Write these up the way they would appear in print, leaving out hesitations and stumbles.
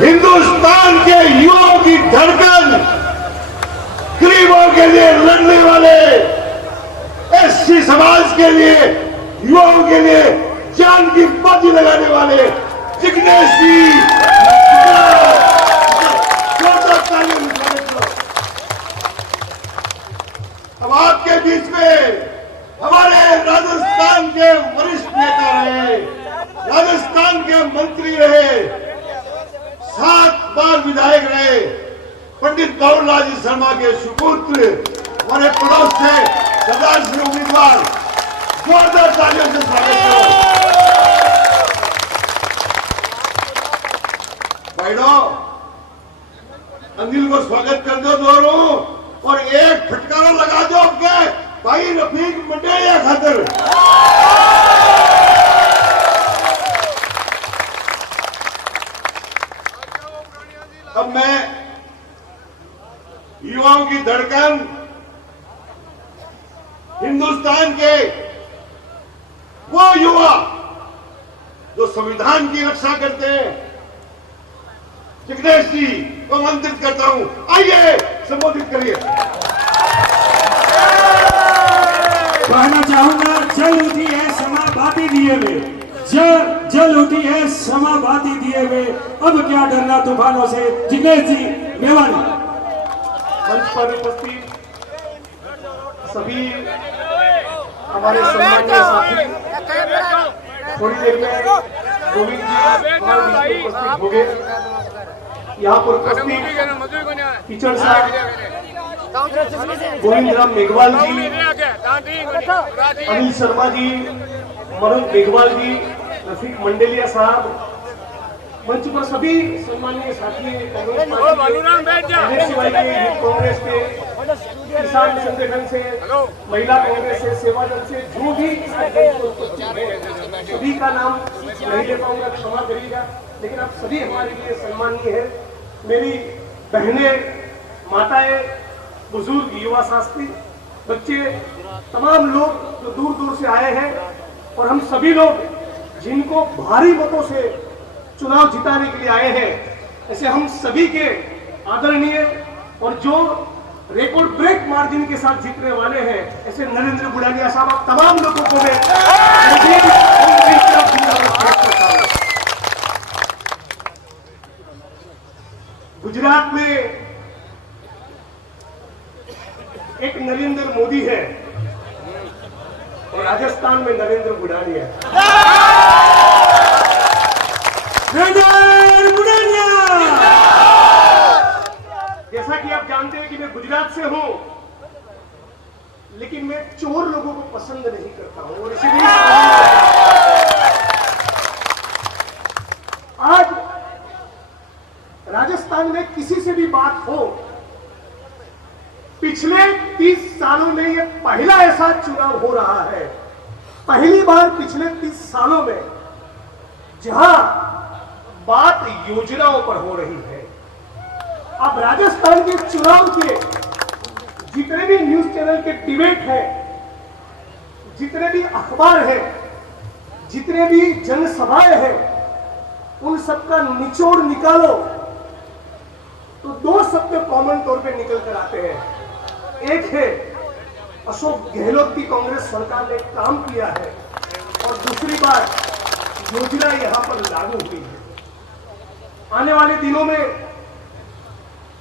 हिंदुस्तान के युवाओं की धड़कन, गरीबों के लिए लड़ने वाले, एससी समाज के लिए, युवाओं के लिए जान की बाजी लगाने वाले जिग्नेश जी, अब आपके बीच में हमारे राजस्थान के वरिष्ठ नेता रहे, राजस्थान के मंत्री रहे, 7 बार विधायक रहे, पंडित गौरलाल जी शर्मा के सुपुत्र, हमारे पड़ोस से सरदार श्री उम्मीदवार, जोरदार तालियों से स्वागत करो। भाइयों, अनिल को स्वागत कर दो दोनों और एक फटकारा लगा दो आपके भाई रफीक मंडेरिया खातिर। अब मैं युवाओं की धड़कन, हिंदुस्तान के वो युवा जो संविधान की रक्षा करते हैं, जिग्नेश जी को आमंत्रित करता हूं, आइए संबोधित करिए। कहना चाहूंगा, जल उठी है समाबादी दिए में, जल उठी है समाबादी दिए में, अब क्या डरना तूफानों से। जिग्नेश जी मेवानी। मंच पर उपस्थित सभी हमारे सम्मानीय साथी, थोड़ी देर में गोविंद जी हमारे बीच में उपस्थित होंगे। यहाँ पर उपस्थित टीचर साहब गोविंद राम मेघवाल जी, अनिल शर्मा जी, मनोज मेघवाल जी, रफीक मंडेलिया साहब, मंच पर सभी सम्मानीय साथी, कांग्रेस के, किसान संगठन से, महिला कांग्रेस से, सेवा दल से, जो भी सभी का नाम नहीं ले पाऊंगा, क्षमा करिएगा, लेकिन आप सभी हमारे लिए सम्मानीय है। मेरी बहनें, माताएं, बुजुर्ग, युवा साथी, बच्चे, तमाम लोग जो दूर दूर से आए हैं, और हम सभी लोग जिनको भारी मतों से चुनाव जिताने के लिए आए हैं, ऐसे हम सभी के आदरणीय और जो रिकॉर्ड ब्रेक मार्जिन के साथ जीतने वाले हैं, ऐसे नरेंद्र बुढ़ानिया साहब, आप तमाम लोगों को मैं गुजरात में एक नरेंद्र मोदी है और राजस्थान में नरेंद्र बुढ़ानिया है। जैसा कि आप जानते हैं कि मैं गुजरात से हूं, लेकिन मैं चोर लोगों को पसंद नहीं करता हूं, और इसीलिए आज राजस्थान में किसी से भी बात हो, पिछले 30 सालों में यह पहला ऐसा चुनाव हो रहा है, पहली बार पिछले 30 सालों में जहां बात योजनाओं पर हो रही है। अब राजस्थान के चुनाव के जितने भी न्यूज चैनल के डिबेट है, जितने भी अखबार है, जितने भी जनसभाएं हैं, उन सबका निचोड़ निकालो तो 2 शब्द कॉमन तौर पे निकल कर आते हैं। एक है अशोक गहलोत की कांग्रेस सरकार ने काम किया है, और दूसरी बात योजना यहां पर लागू हुई है। आने वाले दिनों में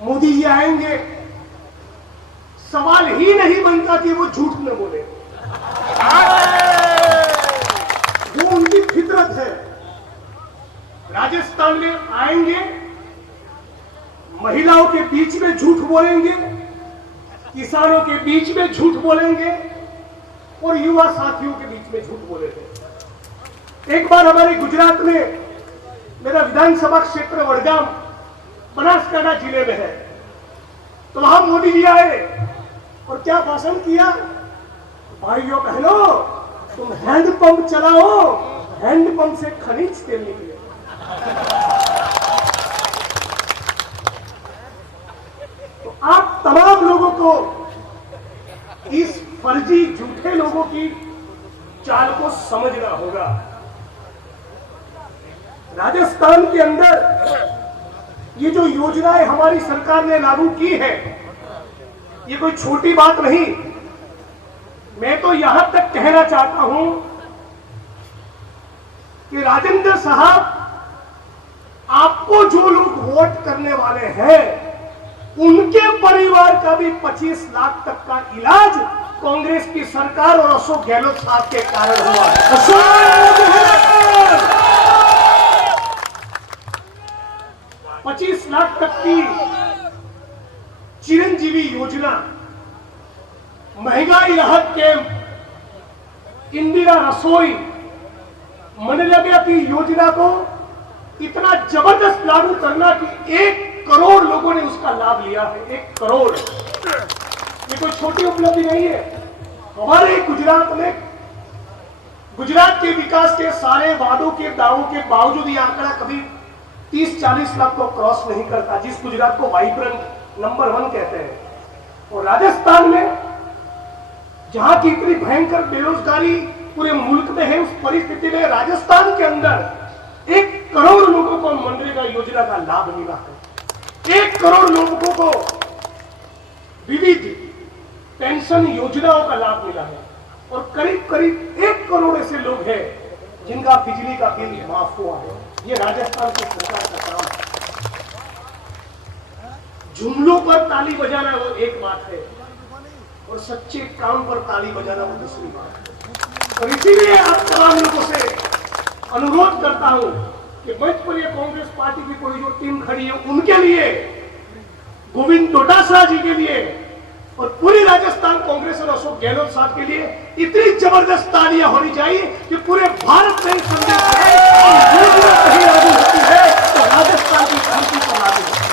मोदी जी आएंगे, सवाल ही नहीं बनता कि वो झूठ न बोले, वो उनकी फितरत है। राजस्थान में आएंगे, महिलाओं के बीच में झूठ बोलेंगे, किसानों के बीच में झूठ बोलेंगे, और युवा साथियों के बीच में झूठ बोलेंगे। एक बार हमारे गुजरात में, मेरा विधानसभा क्षेत्र वडगाम बनासकांठा जिले में है, तो वहां मोदी जी आए और क्या भाषण किया, भाइयों बहनों तुम हैंडपंप चलाओ, हैंडपंप से खनिज तेल निकले। तो आप तमाम लोगों को इस फर्जी झूठे लोगों की चाल को समझना होगा। राजस्थान के अंदर ये जो योजनाएं हमारी सरकार ने लागू की है, ये कोई छोटी बात नहीं। मैं तो यहां तक कहना चाहता हूं कि राजेंद्र साहब, आपको जो लोग वोट करने वाले हैं, उनके परिवार का भी 25 लाख तक का इलाज कांग्रेस की सरकार और अशोक गहलोत साहब के कारण हुआ है। 25 लाख तक की चिरंजीवी योजना, महंगाई राहत कैंप, इंदिरा रसोई, मनरेगा की योजना को इतना जबरदस्त लागू करना कि 1 करोड़ लोगों ने उसका लाभ लिया है। 1 करोड़, ये कोई छोटी उपलब्धि नहीं है। हमारे गुजरात में, गुजरात के विकास के सारे वादों के दावों के बावजूद ये आंकड़ा कभी 30-40 लाख को क्रॉस नहीं करता, जिस गुजरात को वाइब्रेंट नंबर 1 कहते हैं। और राजस्थान में, जहां की इतनी भयंकर बेरोजगारी पूरे मुल्क में है, उस परिस्थिति में राजस्थान के अंदर 1 करोड़ लोगों को मनरेगा योजना का लाभ मिला है। 1 करोड़ लोगों को विविध पेंशन योजनाओं का लाभ मिला है। और करीब करीब 1 करोड़ ऐसे लोग हैं जिनका बिजली का बिल माफ हुआ है। ये राजस्थान की सरकार का काम है। जुमलों पर ताली बजाना वो एक बात है, और सच्चे काम पर ताली बजाना वो दूसरी बात है। और इसीलिए आप तमाम लोगों से अनुरोध करता हूं कि मंच पर ये कांग्रेस पार्टी की कोई जो टीम खड़ी है, उनके लिए, गोविंद डोटासरा जी के लिए और पूरी राजस्थान कांग्रेस और अशोक गहलोत साहब के लिए इतनी जबरदस्त तालियां होनी चाहिए कि पूरे भारत में संदेश है कि योजना कहीं लागू होती है तो राजस्थान की धरती पर लागू होती है।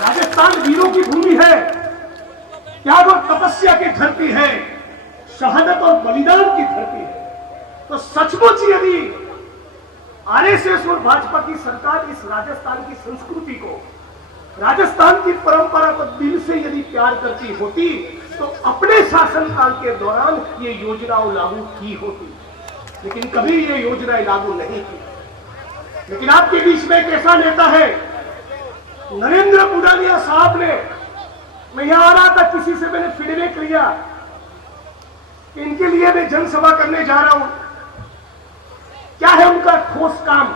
राजस्थान वीरों की भूमि है, त्याग और तपस्या की धरती है, शहादत और बलिदान की धरती है। तो सचमुच यदि आरएसएस और भाजपा की सरकार इस राजस्थान की संस्कृति को, राजस्थान की परंपरा को दिल से यदि प्यार करती होती तो अपने शासनकाल के दौरान ये योजनाओं लागू की होती, लेकिन कभी ये योजनाएं लागू नहीं की। लेकिन आपके बीच में एक ऐसा नेता है, नरेंद्र बुडालिया साहब ने, मैं यहां आ रहा था, किसी से मैंने फीडबैक लिया कि इनके लिए मैं जनसभा करने जा रहा हूं, क्या है उनका ठोस काम।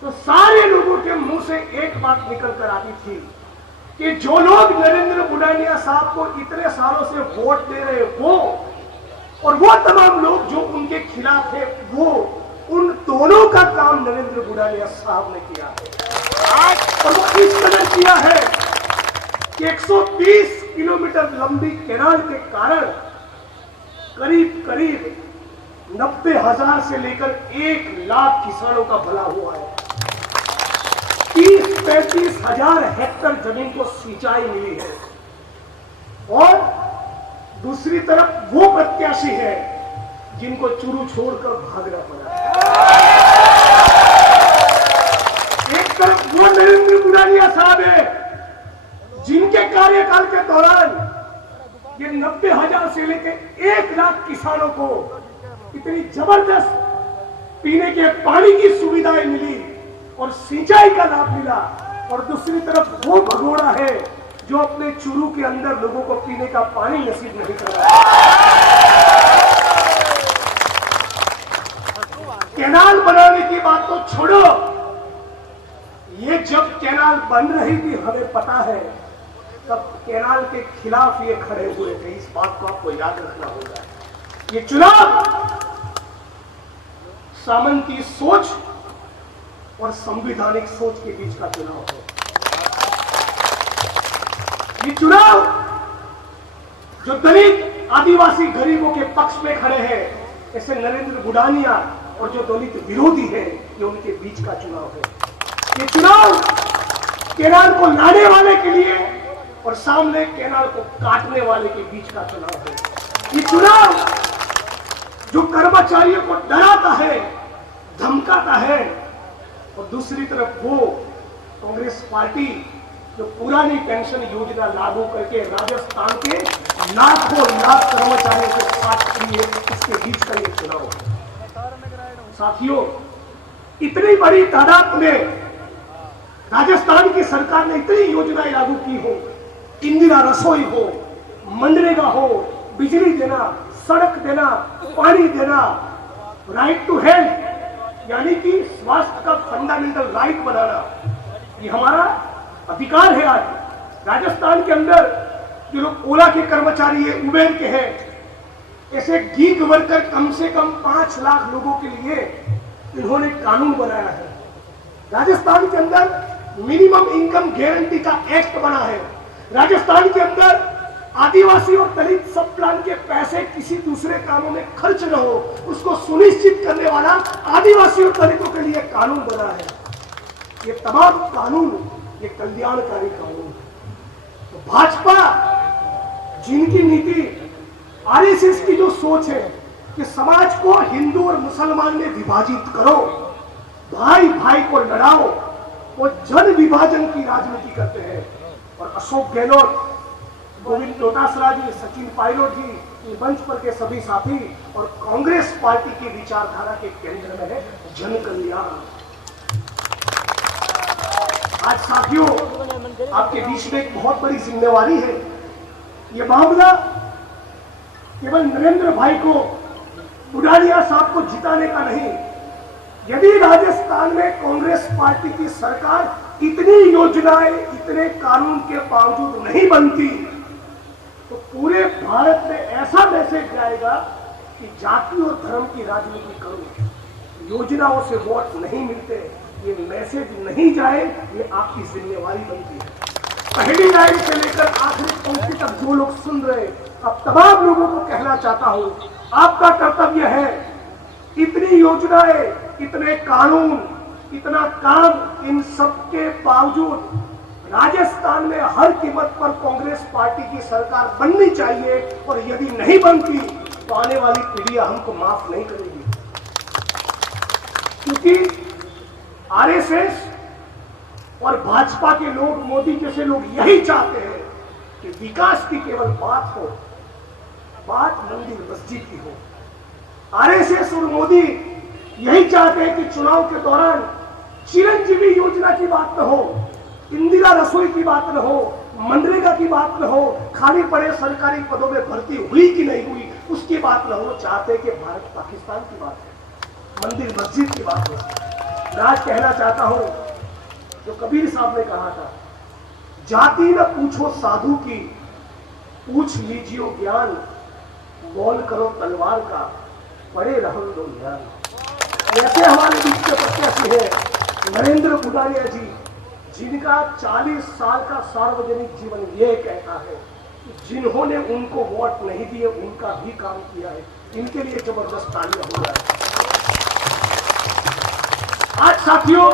तो सारे लोगों के मुंह से एक बात निकल कर आती थी कि जो लोग नरेंद्र बुडालिया साहब को इतने सालों से वोट दे रहे वो, और वो तमाम लोग जो उनके खिलाफ है, वो, उन दोनों का काम नरेंद्र बुडालिया साहब ने किया है। और वो इस कदर किया है कि 130 किलोमीटर लंबी कैनाल के कारण करीब करीब 90,000 से लेकर 1 लाख किसानों का भला हुआ है। 30-35 हजार हेक्टर जमीन को सिंचाई मिली है। और दूसरी तरफ वो प्रत्याशी है जिनको चुरू छोड़कर भागना पड़ा। एक तरफ वो नरेंद्र बुडालिया साहब है जिनके कार्यकाल के दौरान ये 90,000 से लेकर 1 लाख किसानों को इतनी जबरदस्त पीने के पानी की सुविधाएं मिली और सिंचाई का लाभ मिला। और दूसरी तरफ वो भगोड़ा है जो अपने चुरू के अंदर लोगों को पीने का पानी नसीब नहीं कर रहा। कैनाल बनाने की बात तो छोड़ो, ये जब कैनाल बन रही थी हमें पता है, तब कैनाल के खिलाफ ये खड़े हुए थे। इस बात को आपको याद रखना होगा। ये चुनाव सामंती सोच और संवैधानिक सोच के बीच का चुनाव है। ये चुनाव जो दलित, आदिवासी, गरीबों के पक्ष में खड़े हैं, ऐसे नरेंद्र बुडालिया, और जो दलित विरोधी है, ये उनके बीच का चुनाव है। ये चुनाव कैनाल को लाने वाले के लिए और सामने कैनाल को काटने वाले के बीच का चुनाव है। ये चुनाव जो कर्मचारियों को डराता है, धमकाता है, और दूसरी तरफ वो कांग्रेस पार्टी जो पुरानी पेंशन योजना लागू करके राजस्थान के लाखों लाख कर्मचारियों के साथ किए, इसके बीच का ये चुनाव है। साथियों, इतनी बड़ी तादाद में राजस्थान की सरकार ने इतनी योजनाएं लागू की हो, इंदिरा रसोई हो, मनरेगा हो, बिजली देना, सड़क देना, पानी देना, राइट टू हेल्थ यानी कि स्वास्थ्य का फंडामेंटल राइट बनाना, ये हमारा अधिकार है। आज राजस्थान के अंदर जो लोग ओला के कर्मचारी है, उबेर के हैं, ऐसे गीग वर्कर कम से कम 5 लाख लोगों के लिए इन्होंने कानून बनाया है। राजस्थान के अंदर मिनिमम इनकम गारंटी का एक्ट बना है। राजस्थान के अंदर आदिवासी और दलित सब प्लान के पैसे किसी दूसरे कामों में खर्च न हो, उसको सुनिश्चित करने वाला आदिवासी और दलितों के लिए कानून बना है। ये तमाम कानून ये कल्याणकारी कानून है। तो भाजपा जिनकी नीति आरएसएस की जो सोच है कि समाज को हिंदू और मुसलमान में विभाजित करो, भाई भाई को लड़ाओ, वो जन विभाजन की राजनीति करते हैं। और अशोक गहलोत, गोविंद डोटासरा जी, सचिन पायलट जी, मंच पर के सभी साथी और कांग्रेस पार्टी की विचारधारा के केंद्र में है जन कल्याण। आज साथियों आपके बीच में एक बहुत बड़ी जिम्मेवारी है। ये मामला केवल नरेंद्र भाई को, बुढ़ानिया साहब को जिताने का नहीं। यदि राजस्थान में कांग्रेस पार्टी की सरकार इतनी योजनाएं, इतने कानून के बावजूद नहीं बनती, तो पूरे भारत में ऐसा मैसेज जाएगा कि जाति और धर्म की राजनीति करो, योजनाओं से वोट नहीं मिलते, ये मैसेज नहीं जाए, ये आपकी जिम्मेवारी बनती है। पहली लाइन से लेकर आखिरी पंक्ति तक जो लोग सुन रहे, अब तमाम लोगों को कहना चाहता हूं, आपका कर्तव्य है इतनी योजनाएं, इतने कानून, इतना काम, इन सब के बावजूद राजस्थान में हर कीमत पर कांग्रेस पार्टी की सरकार बननी चाहिए। और यदि नहीं बनती तो आने वाली पीढ़ियां हमको माफ नहीं करेगी, क्योंकि आरएसएस और भाजपा के लोग, मोदी जैसे लोग यही चाहते हैं कि विकास की केवल बात हो, बात मंदिर मस्जिद की हो। आरएसएस और मोदी यही चाहते हैं कि चुनाव के दौरान चिरंजीवी योजना की बात न हो, इंदिरा रसोई की बात न हो, मनरेगा की बात न हो, खाली पड़े सरकारी पदों में भर्ती हुई कि नहीं हुई उसकी बात न हो। चाहते हैं कि भारत पाकिस्तान की बात हो, मंदिर मस्जिद की बात हो। मैं आज कहना चाहता हूं जो कबीर साहब ने कहा था, जाति न पूछो साधु की, पूछ लीजियो ज्ञान, मौन करो तलवार का, पड़े रहो दो ज्ञान। ऐसे हमारे बीच के प्रत्याशी है नरेंद्र बुढ़ानिया जी, जिनका 40 साल का सार्वजनिक जीवन ये कहता है कि जिन्होंने उनको वोट नहीं दिए उनका भी काम किया है। इनके लिए जबरदस्त तालियां हो जाए। आज साथियों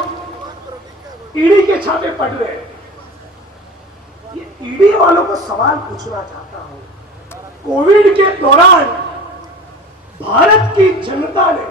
ईडी के छापे पड़ रहे हैं। ये ईडी वालों को सवाल पूछना चाहता हूं, कोविड के दौरान भारत की जनता ने